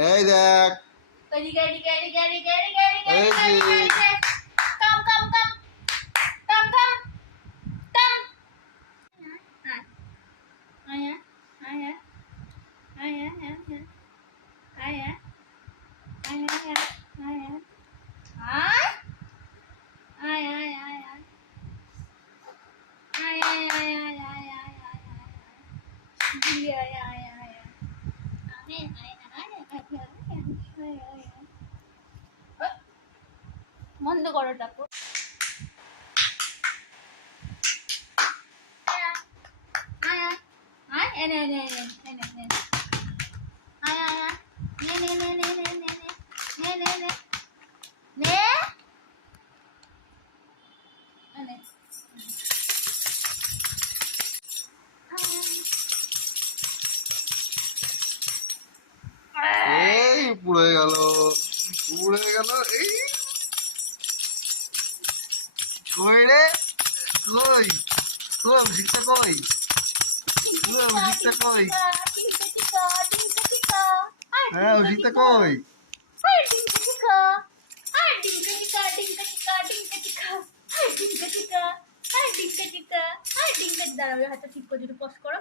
এই দেখ, এদিকে এদিকে এদিকে এদিকে এদিকে এদিকে এদিকে এদিকে কাম কাম কাম কাম কাম কাম আয়া আয়া আয়া আয়া আয়া আয়া আয়া আয় আয় আয় আয় আয় আয় আয় আয় আয় আয় আয় আয় আয় আয় আয় বন্ধ করো ঠাকুর এনে এনে এনে এনে এনে আয় আয় আয় নে নে নে নে নে নে নে নে নে নে এনে এই পুড়ে গেল, পুড়ে গেল। এই কই রে, কই কই অভিষেকটা কই, কই অভিষেকটা কই? হ্যাঁ অভিষেকটা কই? দাঁড়াবে হাতটা ঠিক করে যদি পজ করো